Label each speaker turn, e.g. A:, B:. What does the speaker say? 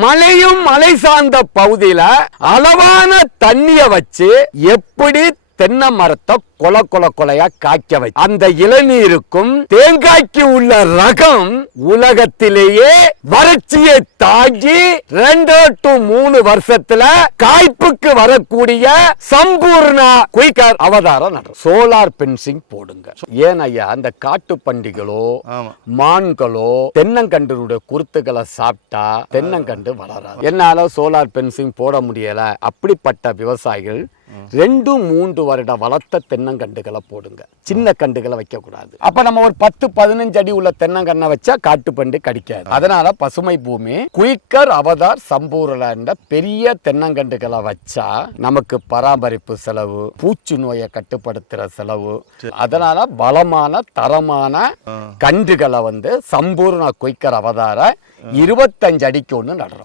A: மலையும் மலை சார்ந்த பகுதியில அளவான தண்ணிய வச்சு எப்படி தென்னை மரத்தை கொல கொல கொலையா காய்க்க வை அந்த இளநீருக்கும் தேங்காய்க்கு உள்ள ரகம் உலகத்திலேயே வறட்சியை தாங்கி ரெண்டு டு மூணு வருஷத்துல காய்ப்புக்கு வரக்கூடிய சம்பூர்ண குயிக்கர் அவதாரம் நடக்கும் சோலார் பென்சிங் போடுங்க. ஏன் ஐயா அந்த காட்டு பண்டிகளோ மான்களோ தென்னங்கன்றுடைய குருத்துக்களை சாப்பிட்டா தென்னங்கன்று வளராது. என்னால சோலார் பென்சிங் போட முடியல. அப்படிப்பட்ட விவசாயிகள் ரெண்டு மூன்று வருட வளர்த்த தென்னங்கண்டுகளை போடுங்க. சின்ன கண்டுகளை வைக்க கூடாது அப்ப நம்ம ஒரு பத்து பதினஞ்சு அடி உள்ள தென்னங்கண்ணை வச்சா காட்டுப்பண்டு கடிக்காது. அதனால பசுமை பூமி குயிக்கர் அவதார் சம்பூர்ண பெரிய தென்னங்கண்டுகளை வச்சா நமக்கு பராமரிப்பு செலவு பூச்சி நோயை கட்டுப்படுத்துற செலவு அதனால பலமான தரமான கன்றுகளை வந்து சம்பூர்ண குயிக்கர் அவதார இருபத்தஞ்சு அடிக்கு ஒன்று நடுறோம்.